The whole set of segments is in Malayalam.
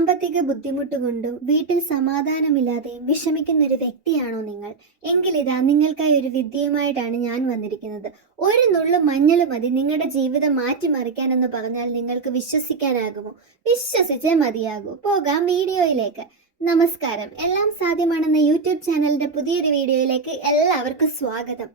സാമ്പത്തിക ബുദ്ധിമുട്ട് കൊണ്ടും വീട്ടിൽ സമാധാനമില്ലാതെയും വിഷമിക്കുന്ന ഒരു വ്യക്തിയാണോ നിങ്ങൾ? എങ്കിലിതാ നിങ്ങൾക്കായി ഒരു വിദ്യയുമായിട്ടാണ് ഞാൻ വന്നിരിക്കുന്നത്. ഒരു നുള്ളു മഞ്ഞൾ മതി നിങ്ങളുടെ ജീവിതം മാറ്റിമറിക്കാനെന്ന് പറഞ്ഞാൽ നിങ്ങൾക്ക് വിശ്വസിക്കാനാകുമോ? വിശ്വസിച്ചേ മതിയാകൂ. പോകാം വീഡിയോയിലേക്ക്. നമസ്കാരം. എല്ലാം സാധ്യമാണെന്ന യൂട്യൂബ് ചാനലിന്റെ പുതിയൊരു വീഡിയോയിലേക്ക് എല്ലാവർക്കും സ്വാഗതം.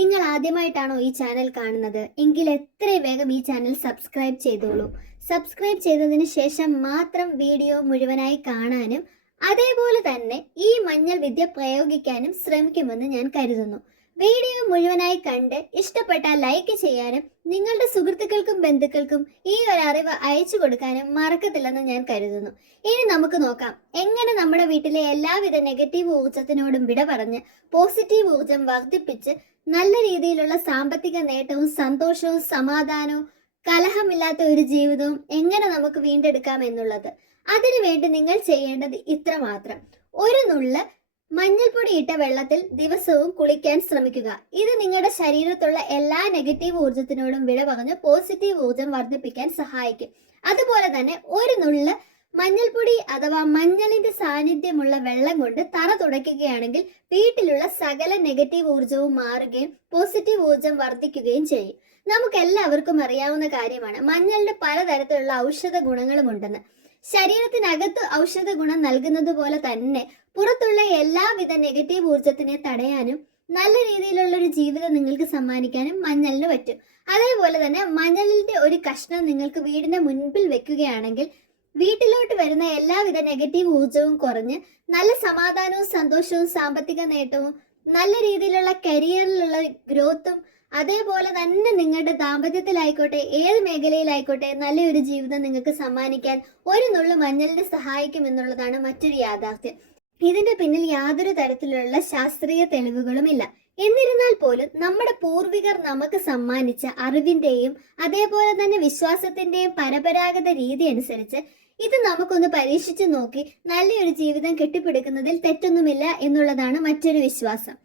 നിങ്ങൾ ആദ്യമായിട്ടാണോ ഈ ചാനൽ കാണുന്നത്? എങ്കിൽ എത്രയും വേഗം ഈ ചാനൽ സബ്സ്ക്രൈബ് ചെയ്തോളൂ. സബ്സ്ക്രൈബ് ചെയ്തതിന് ശേഷം മാത്രം വീഡിയോ മുഴുവനായി കാണാനും അതേപോലെ തന്നെ ഈ മഞ്ഞൾ വിദ്യ പ്രയോഗിക്കാനും ശ്രമിക്കുമെന്ന് ഞാൻ കരുതുന്നു. വീഡിയോ മുഴുവനായി കണ്ട് ഇഷ്ടപ്പെട്ടാൽ ലൈക്ക് ചെയ്യാനും നിങ്ങളുടെ സുഹൃത്തുക്കൾക്കും ബന്ധുക്കൾക്കും ഈ ഒരു അറിവ് അയച്ചു കൊടുക്കാനും മറക്കത്തില്ലെന്ന് ഞാൻ കരുതുന്നു. ഇനി നമുക്ക് നോക്കാം എങ്ങനെ നമ്മുടെ വീട്ടിലെ എല്ലാവിധ നെഗറ്റീവ് ഊർജത്തിനോടും വിട പറഞ്ഞ് പോസിറ്റീവ് ഊർജം വർദ്ധിപ്പിച്ച് നല്ല രീതിയിലുള്ള സാമ്പത്തിക നേട്ടവും സന്തോഷവും സമാധാനവും കലഹമില്ലാത്ത ഒരു ജീവിതവും എങ്ങനെ നമുക്ക് വീണ്ടെടുക്കാം എന്നുള്ളത്. അതിനുവേണ്ടി നിങ്ങൾ ചെയ്യേണ്ടത് ഇത്ര മാത്രം: ഒരു നുള്ള് മഞ്ഞൾപ്പൊടി ഇട്ട വെള്ളത്തിൽ ദിവസവും കുളിക്കാൻ ശ്രമിക്കുക. ഇത് നിങ്ങളുടെ ശരീരത്തുള്ള എല്ലാ നെഗറ്റീവ് ഊർജത്തിനോടും വിട പറഞ്ഞ് പോസിറ്റീവ് ഊർജം വർദ്ധിപ്പിക്കാൻ സഹായിക്കും. അതുപോലെ തന്നെ ഒരു നുള്ള് മഞ്ഞൾപ്പൊടി അഥവാ മഞ്ഞളിന്റെ സാന്നിധ്യമുള്ള വെള്ളം കൊണ്ട് തറ തുടയ്ക്കുകയാണെങ്കിൽ വീട്ടിലുള്ള സകല നെഗറ്റീവ് ഊർജവും മാറുകയും പോസിറ്റീവ് ഊർജം വർദ്ധിക്കുകയും ചെയ്യും. നമുക്ക് എല്ലാവർക്കും അറിയാവുന്ന കാര്യമാണ് മഞ്ഞളിന് പലതരത്തിലുള്ള ഔഷധ ഗുണങ്ങളും ഉണ്ടെന്ന്. ശരീരത്തിനകത്ത് ഔഷധ ഗുണം നൽകുന്നത് പോലെ തന്നെ പുറത്തുള്ള എല്ലാവിധ നെഗറ്റീവ് ഊർജത്തിനെ തടയാനും നല്ല രീതിയിലുള്ള ഒരു ജീവിതം നിങ്ങൾക്ക് സമ്മാനിക്കാനും മഞ്ഞളിന് പറ്റും. അതേപോലെ തന്നെ മഞ്ഞളിന്റെ ഒരു കഷ്ണം നിങ്ങൾക്ക് വീടിന്റെ മുൻപിൽ വെക്കുകയാണെങ്കിൽ വീട്ടിലോട്ട് വരുന്ന എല്ലാവിധ നെഗറ്റീവ് ഊർജവും കുറഞ്ഞ് നല്ല സമാധാനവും സന്തോഷവും സാമ്പത്തിക നേട്ടവും നല്ല രീതിയിലുള്ള കരിയറിലുള്ള ഗ്രോത്തും അതേപോലെ തന്നെ നിങ്ങളുടെ ദാമ്പത്യത്തിലായിക്കോട്ടെ ഏത് മേഖലയിലായിക്കോട്ടെ നല്ലൊരു ജീവിതം നിങ്ങൾക്ക് സമ്മാനിക്കാൻ ഒരു നുള്ളു മഞ്ഞളിനെ സഹായിക്കും എന്നുള്ളതാണ് മറ്റൊരു യാഥാർത്ഥ്യം. ഇതിന്റെ പിന്നിൽ യാതൊരു തരത്തിലുള്ള ശാസ്ത്രീയ തെളിവുകളുമില്ല. എന്നിരുന്നാൽ പോലും നമ്മുടെ പൂർവികർ നമുക്ക് സമ്മാനിച്ച അറിവിന്റെയും അതേപോലെ തന്നെ വിശ്വാസത്തിന്റെയും പരമ്പരാഗത രീതി അനുസരിച്ച് ഇത് നമുക്കൊന്ന് പരീക്ഷിച്ചു നോക്കി നല്ലൊരു ജീവിതം കെട്ടിപ്പടുക്കുന്നതിൽ തെറ്റൊന്നുമില്ല എന്നുള്ളതാണ് മറ്റൊരു വിശ്വാസം.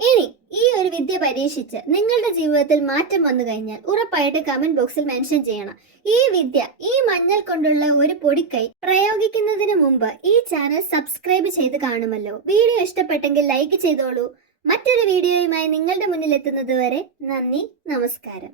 ഇനി ഈ ഒരു വിദ്യ പരീക്ഷിച്ച് നിങ്ങളുടെ ജീവിതത്തിൽ മാറ്റം വന്നു കഴിഞ്ഞാൽ ഉറപ്പായിട്ട് കമന്റ് ബോക്സിൽ മെൻഷൻ ചെയ്യണം. ഈ വിദ്യ, ഈ മഞ്ഞൾ കൊണ്ടുള്ള ഒരു പൊടിക്കൈ പ്രയോഗിക്കുന്നതിന് മുമ്പ് ഈ ചാനൽ സബ്സ്ക്രൈബ് ചെയ്ത് കാണുമല്ലോ. വീഡിയോ ഇഷ്ടപ്പെട്ടെങ്കിൽ ലൈക്ക് ചെയ്തോളൂ. മറ്റൊരു വീഡിയോയുമായി നിങ്ങളുടെ മുന്നിൽ എത്തുന്നത് വരെ നന്ദി, നമസ്കാരം.